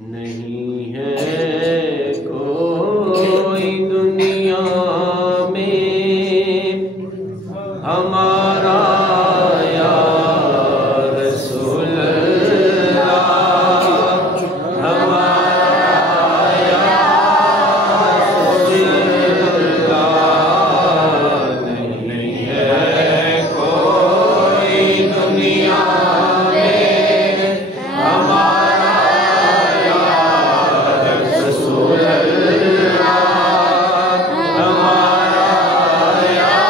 نہیں ہے کوئی دنیا میں ہمارا یا رسول اللہ، ہمارا یا رسول اللہ، نہیں ہے کوئی دنیا میں ہمارا رسول اللہ، ہمارا یا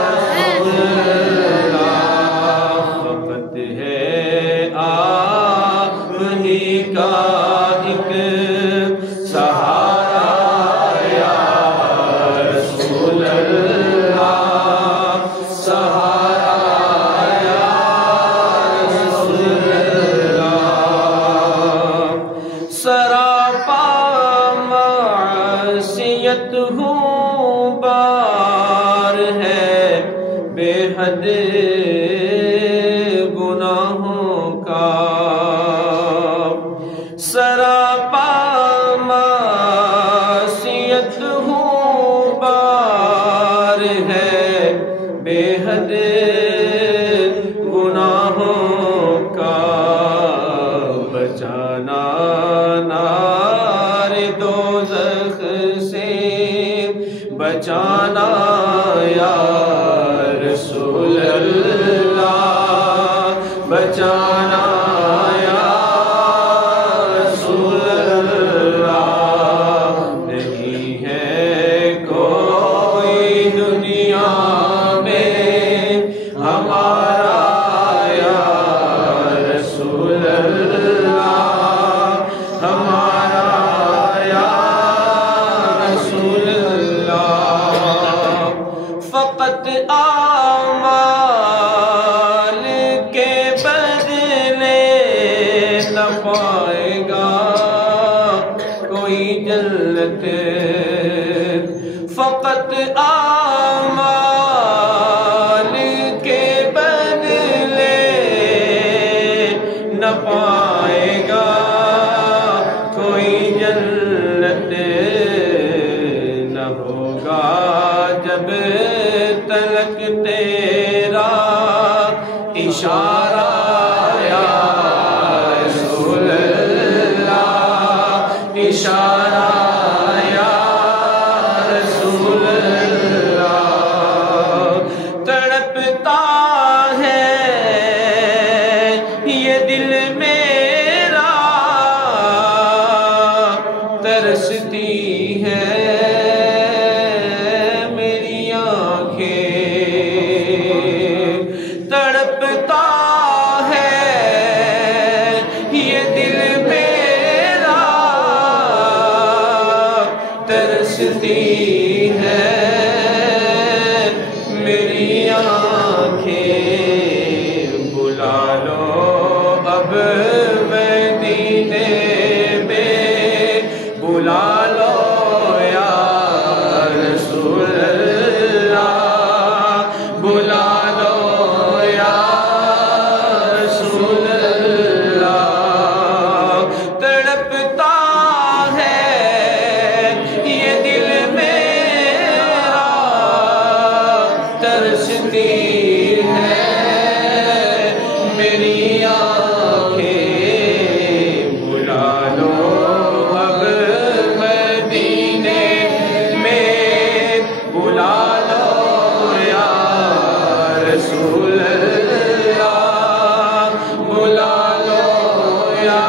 رسول اللہ، فقط ہے آپ ہی کا ایک سہارا یا رسول اللہ، سہارا یا رسول اللہ، سراپا معصیت ہوں بار ہے بے حد گناہوں کا، سراپا معصیت ہوں بار ہے بے حد گناہوں کا، بچانا نار دوزخ سے بچانا یا رسول اللہ، بچانا یا رسول اللہ، نہیں ہے کوئی دنیا میں ہمارا یا رسول اللہ، ہمارا یا رسول اللہ، فقط اعمال کے بدلے نہ پائے گا کوئی جنت، فقط اعمال کے بدلے نہ پائے گا کوئی جنت، نہ ہوگا جب تلک تیرا اشارہ یا رسول اللہ، اشارہ یا رسول اللہ، تڑپتا ہے یہ دل میرا، ترستی ہے میری آنکھیں، تڑپتا ہے یہ دل میرا، ترستی ہے میری آنکھیں، بلا لو اب مدینے میں، بلا لو یا رسول اللہ، بلا لو یا رسول اللہ، تڑپتا ہے یہ دل میرا، ترستی ہے میری آنکھیں، بلا لو اب مدینے میں، بلا لو یا رسول اللہ، بلا لو یا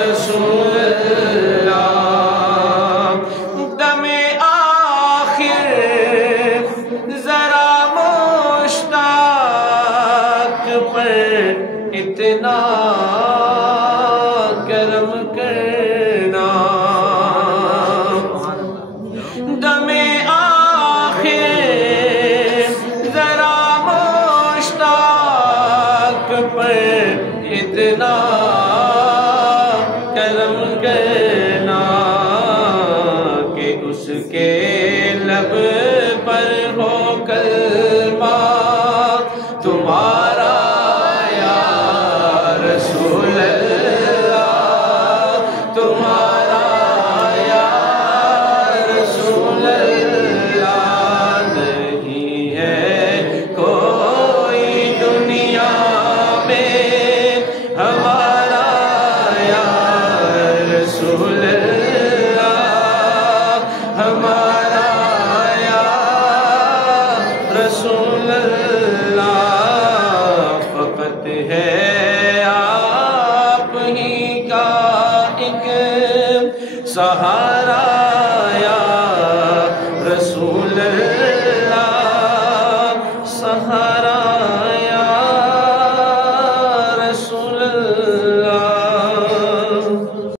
رسول اللہ، دم آخر ذرا مشتاق پر اتنا کرم کرنا، دم آخر ذرا مشتاق پر اتنا